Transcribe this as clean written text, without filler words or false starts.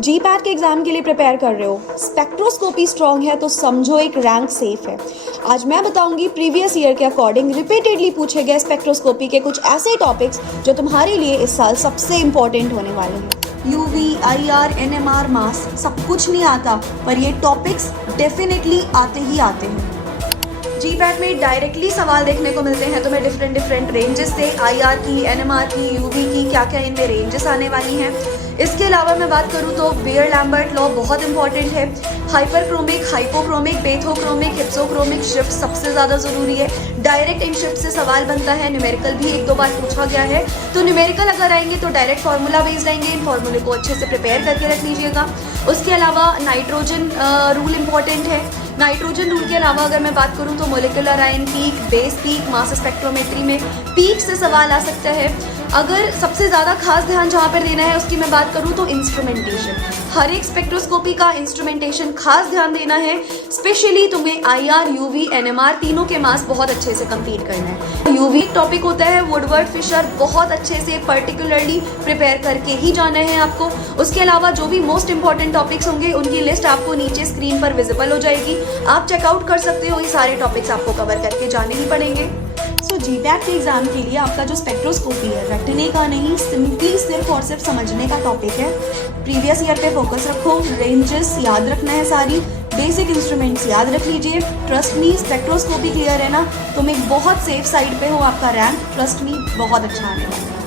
GPAT के exam के लिए प्रिपेयर कर रहे हो, स्पेक्ट्रोस्कोपी स्ट्रॉन्ग है तो समझो एक रैंक सेफ है। आज मैं बताऊंगी प्रीवियस ईयर के अकॉर्डिंग रिपीटेडली पूछे गए स्पेक्ट्रोस्कोपी के कुछ ऐसे टॉपिक्स जो तुम्हारे लिए इस साल सबसे इंपॉर्टेंट होने वाले हैं। यूवी, आईआर, एनएमआर, मास सब कुछ नहीं आता, पर ये टॉपिक्स डेफिनेटली आते ही आते हैं। जीपैट में डायरेक्टली सवाल देखने को मिलते हैं तुम्हें डिफरेंट रेंजेस से, आईआर की, एनएमआर की, यूवी की, क्या क्या इनमें रेंजेस आने वाली हैं। इसके अलावा मैं बात करूँ तो बेयर लैम्बर्ट लॉ बहुत इंपॉर्टेंट है। हाइपरक्रोमिक, हाइपोक्रोमिक, बेथोक्रोमिक, हिप्सोक्रोमिक शिफ्ट सबसे ज़्यादा ज़रूरी है। डायरेक्ट इन शिफ्ट से सवाल बनता है। न्यूमेरिकल भी एक दो बार पूछा गया है, तो न्यूमेरिकल अगर आएंगे तो डायरेक्ट फार्मूला बेस्ड आएंगे। इन फार्मूले को अच्छे से प्रिपेयर करके रख लीजिएगा। उसके अलावा नाइट्रोजन रूल इंपॉर्टेंट है। नाइट्रोजन रूल के अलावा अगर मैं बात करूं तो molecular ion peak, base peak, mass spectrometry में पीक से सवाल आ सकता है। अगर सबसे ज़्यादा खास ध्यान जहाँ पर देना है उसकी मैं बात करूँ तो इंस्ट्रूमेंटेशन, हर एक स्पेक्ट्रोस्कोपी का इंस्ट्रूमेंटेशन खास ध्यान देना है। स्पेशली तुम्हें आईआर, यूवी, एनएमआर तीनों के मास बहुत अच्छे से कंप्लीट करना है। यूवी टॉपिक होता है वुडवर्ड फिशर, बहुत अच्छे से पर्टिकुलरली प्रिपेयर करके ही जाना है आपको। उसके अलावा जो भी मोस्ट इंपॉर्टेंट टॉपिक्स होंगे उनकी लिस्ट आपको नीचे स्क्रीन पर विजिबल हो जाएगी, आप चेकआउट कर सकते हो। ये सारे टॉपिक्स आपको कवर करके जाने ही पड़ेंगे। सो जीपैट के एग्जाम के लिए आपका जो स्पेक्ट्रोस्कोपी है रटने का नहीं, सिंपली सिर्फ और सिर्फ समझने का टॉपिक है। प्रीवियस ईयर पे फोकस रखो, रेंजेस याद रखना है, सारी बेसिक इंस्ट्रूमेंट्स याद रख लीजिए। ट्रस्ट मी, स्पेक्ट्रोस्कोपी क्लियर है ना, तुम एक बहुत सेफ साइड पे हो, आपका रैंक ट्रस्ट मी बहुत अच्छा आने वाला है।